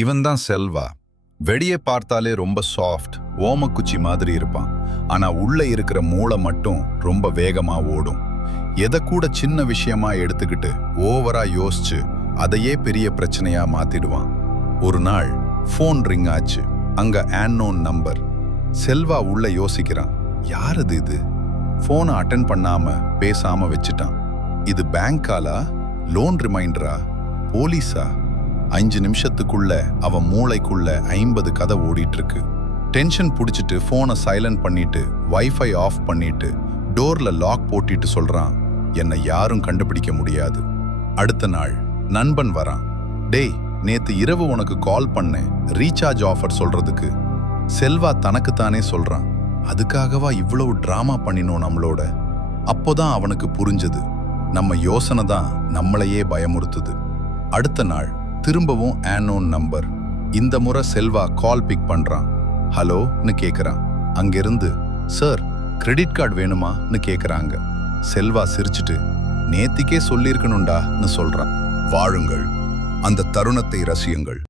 இவன் தான் செல்வா. வெளியே பார்த்தாலே ரொம்ப சாஃப்ட், ஓமக்குச்சி மாதிரி இருப்பான். ஆனா உள்ள இருக்கிற மூளை மட்டும் ரொம்ப வேகமா ஓடும். எதை கூட சின்ன விஷயமா எடுத்துக்கிட்டு ஓவரா யோசிச்சு அதையே பெரிய பிரச்சனையா மாத்திடுவான். ஒரு நாள் ஃபோன் ரிங் ஆச்சு. அங்க அன்னோன் நம்பர். செல்வா உள்ள யோசிக்கிறான், யாரது இது? ஃபோனை அட்டென்ட் பண்ணாம பேசாம வச்சுட்டான். இது பேங்காலா, லோன் ரிமைண்டரா, போலீஸா? 5 நிமிஷத்துக்குள்ள அவன் மூளைக்குள்ள 50 கதை ஓடிட்டு இருக்கு. டென்ஷன் புடிச்சிட்டு ஃபோனை சைலண்ட் பண்ணிட்டு வைஃபை ஆஃப் பண்ணிட்டு டோர்ல லாக் போட்டிட்டு சொல்றான், என்னை யாரும் கண்டுபிடிக்க முடியாது. அடுத்த நாள் நண்பன் வரான். டேய், நேத்து இரவு உனக்கு கால் பண்ணேன் ரீசார்ஜ் ஆஃபர் சொல்றதுக்கு. செல்வா தனக்குத்தானே சொல்றான், அதுக்காகவா இவ்வளவு டிராமா பண்ணினோம் நம்மளோட? அப்போதான் அவனுக்கு புரிஞ்சது, நம்ம யோசனை தான் நம்மளையே பயமுறுத்துது. அடுத்த நாள் திரும்பவும் அன்னோன் நம்பர். இந்த முறை செல்வா கால் பிக் பண்றான். ஹலோன்னு கேக்குறான். அங்கிருந்து, சார் கிரெடிட் கார்டு வேணுமான்னு கேக்குறாங்க. செல்வா சிரிச்சுட்டு, நேத்திக்கே சொல்லியிருக்கணும்டான்னு சொல்றான். வாழுங்கள், அந்த தருணத்தை ரசியுங்கள்.